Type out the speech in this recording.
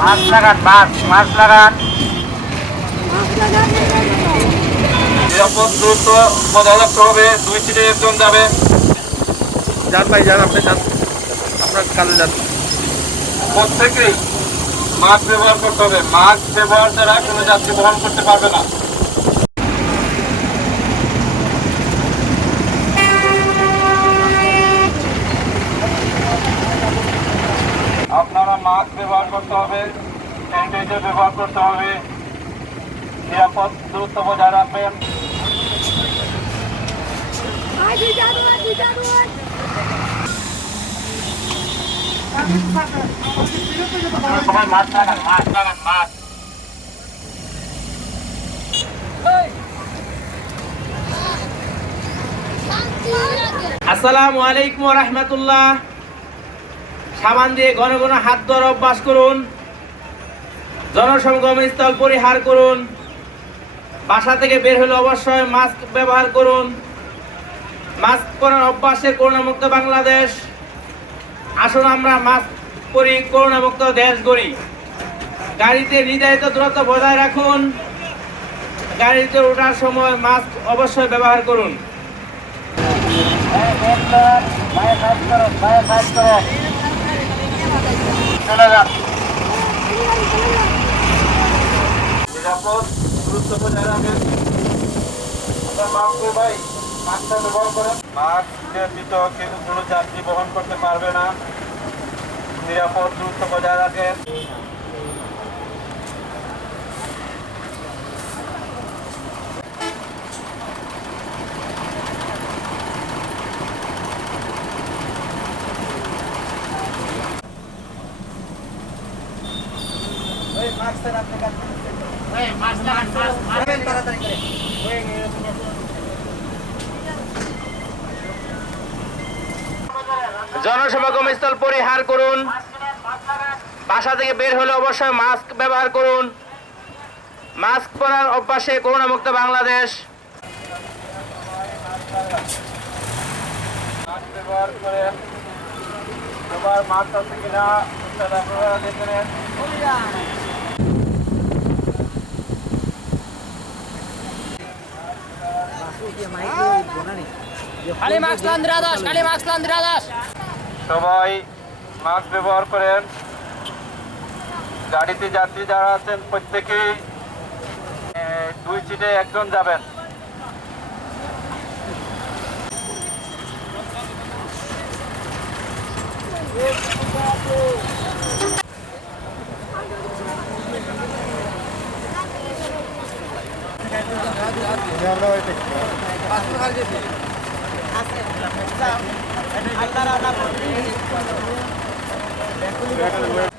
মাছ লাগান, মাছ লাগান। নিরাপদ দূরত্ব বজায় রাখতে হবে। 2 সিটে একজন যাবে। যান ভাই, যান, আপনি যান, আপনার কাজে যান। প্রত্যেকেই মাস্ক ব্যবহার করতে হবে। মাস্ক ব্যবহার ছাড়া কোনো যাত্রী বহন করতে পারবে না। আপনারা মাস্ক ব্যবহার করতে হবে, স্যানিটাইজার ব্যবহার করতে হবে, নিরাপদ দূরত্ব বজায় রাখবেন। সবাই মাছ লাগান, মাছ লাগান, মাছ। আসসালামু আলাইকুম ওয়া রাহমাতুল্লাহ। সাবান দিয়ে ঘন ঘন হাত ধোয়ার অভ্যাস করুন। জনসমাগম স্থল পরিহার করুন। বাসা থেকে বের হলে অবশ্যই মাস্ক ব্যবহার করুন। মাস্ক পরার অভ্যাসে করোনামুক্ত বাংলাদেশ। আসুন আমরা মাস্ক পরি, করোনামুক্ত দেশ গড়ি। গাড়িতে নির্ধারিত দূরত্ব বজায় রাখুন। গাড়িতে ওঠার সময় মাস্ক অবশ্যই ব্যবহার করুন। চলে যান। নিরাপদ দূরত্ব বজায় রাখবেন। মাস্ক ভাই, মাস্কটা ব্যবহার করেন। মাস্ক ব্যতীত কিন্তু কোনো যাত্রী বহন করতে পারবে না। নিরাপদ দূরত্ব বজায় রাখেন। মাছ লাগান, মাছ তাড়াতাড়ি করে। জনসমাগম স্থল পরিহার করুন। বাসা থেকে বের হলে অবশ্যই মাস্ক ব্যবহার করুন। মাস্ক পরার অভ্যাসে করোনামুক্ত বাংলাদেশ। মাস্ক ব্যবহার করেন। সবার মাস্ক আছে কিনা সেটা আপনারা দেখে নেন। খালি মাস্ক লান দিরাদাস, খালি মাস্ক লান দিরাদাস। সবাই মাস্ক ব্যবহার করেন। গাড়িতে যাত্রী যারা আছেন প্রত্যেকেই 2 সিটে একজন যাবেন। আল্লাহ